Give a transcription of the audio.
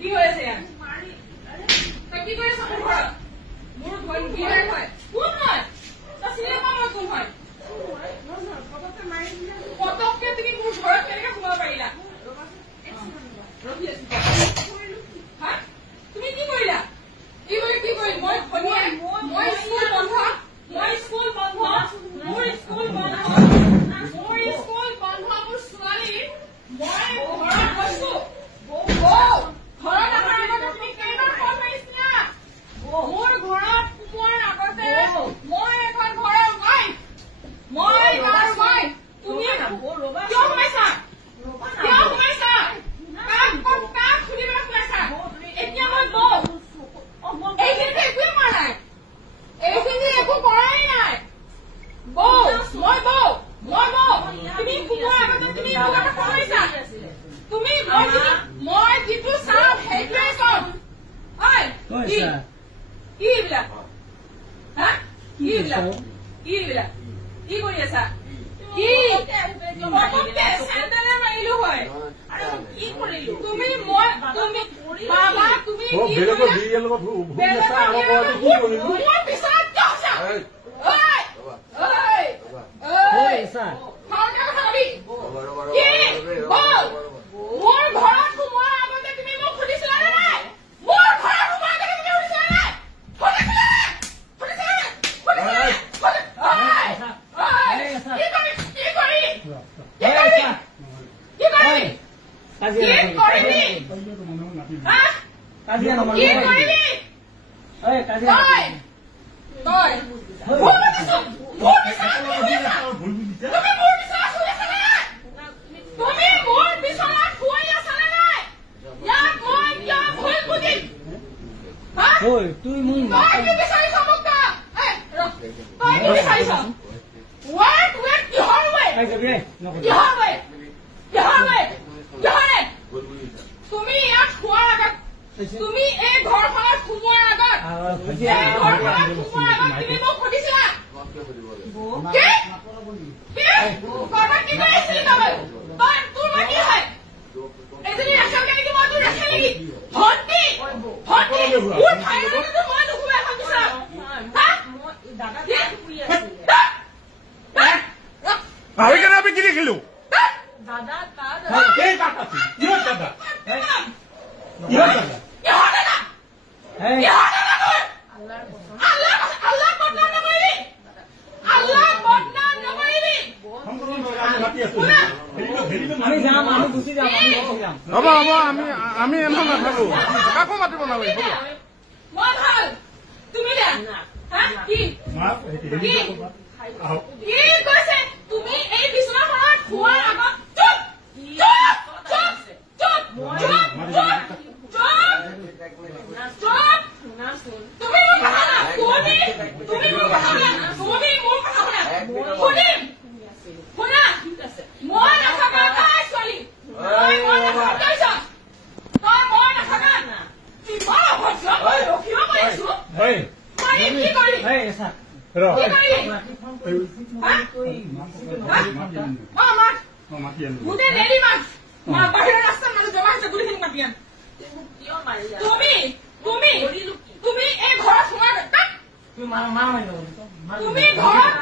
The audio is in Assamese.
কি হয়েছে কি করে মোর ভন্টি হয় কোন হয় তা সিনেমা মই কোন হয় পতককে তুমি মোৰ ঘৰত কেনেকৈ সোমাব পাৰিলা তুমি কি কৰিলা কি কৰি মই ভনিয়ে মই স্কুল বন্ধ মোৰ স্কুল বন্ধ মোৰ ছোৱালী মই ঘৰত গৈছো ঘৰত আমাৰ আগতে তুমি কেইবাৰ ফোন মাৰিছিলা মোৰ ঘৰত সোমোৱাৰ আগতে মই এখন ঘৰৰ ৱাইফ মই তাৰ ৱাইফ তুমি কিয় সোমাইছা কাক শুনিবলৈ সোমাইছা এতিয়া মই বৌ এইখিনিতে একোৱে কৰা নাই এইখিনি একো কৰাই নাই বৌ মই তুমি সোমোৱাৰ আগতে তুমি মোক এটা ফোন মাৰিছা তুমি মই যিটো চাওঁ সেইটোৱে কম কি এইবিলাক কি কৰি আছা কি চেণ্ডেলে মাৰিলো হয় কি কৰিলো তুমি বাবা তুমি মোৰ ঘৰত সোমোৱাৰ আগতে তুমি মোক সুধিছিলা নে নাই মোৰ ঘৰত সোমোৱাৰ আগতে তুমি সুধিছিলা নে তুই মোক তুমি ইয়াত খোৱাৰ আগত তুমি এই ঘৰখনত সোমোৱাৰ আগত তুমি মোক সুধিছিলা তোৰ মাটি হয় এজনী ৰাখা নেকি মই তোৰ ৰাখা নেকি ভণ্টি মোৰ ঠাইৰ মই নুখুৱাই এখন বিচাৰ আমি কেন আমি কি দেখিলো দাদা হ'ব আমি এনে নাথাকো কাকো মাতিব নালাগিব মই ভাল তুমি কি কৈছে তুমি এই বিছনাখনত খোৱাৰ আগত বাহিৰৰ ৰাস্তাৰ মানুহ জমা হৈছে গোটেইখিনি মাতি আন তুমি এই ঘৰত সোমাই তুমি ঘৰত